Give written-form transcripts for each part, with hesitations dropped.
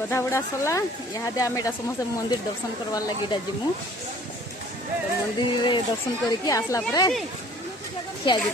गधा बुढ़ा सरला यहाँ आम एटा समस्त मंदिर दर्शन करवार लगे जीमु तो मंदिर दर्शन करके आसला खिया जा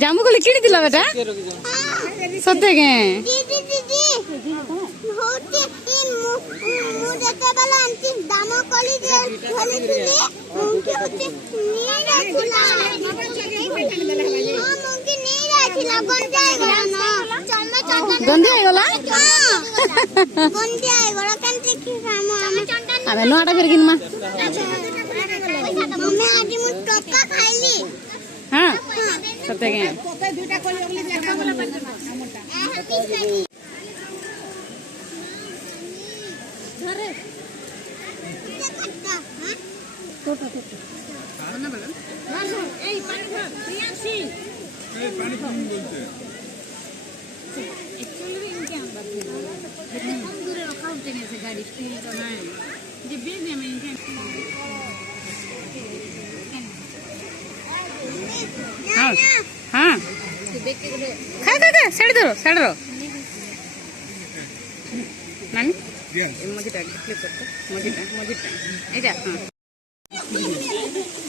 जामु कोली किणी दिला बेटा सत्य के दीदी दीदी होते मु जते वाला अंति दामो कोली दे खोली दिली मुके होते नीरा खुला हां मुके नीरा खिला बन जाएगा ना चन्ना चन्ना गंदे आइगला गंदे आइगला कंते की सामो हमें नोटा फिर गिनमा मम्मी आज मु टप्पा खाइली हां सत्य के कोका दुटा कोली अगली जगह बोला धरे कट्टा हां टोटो टोटो खाना बोला ना ए पानी खा प्रियांशी ए पानी कौन बोलते एक्चुअली में इनके अंदर थे कम दूर रखा होते ने से गाड़ी स्टील तो ना ये बेग में इनके हाँ हाँ खा खा खा साइड दो नानी मजीटा क्लिक करते मजीटा इधर हाँ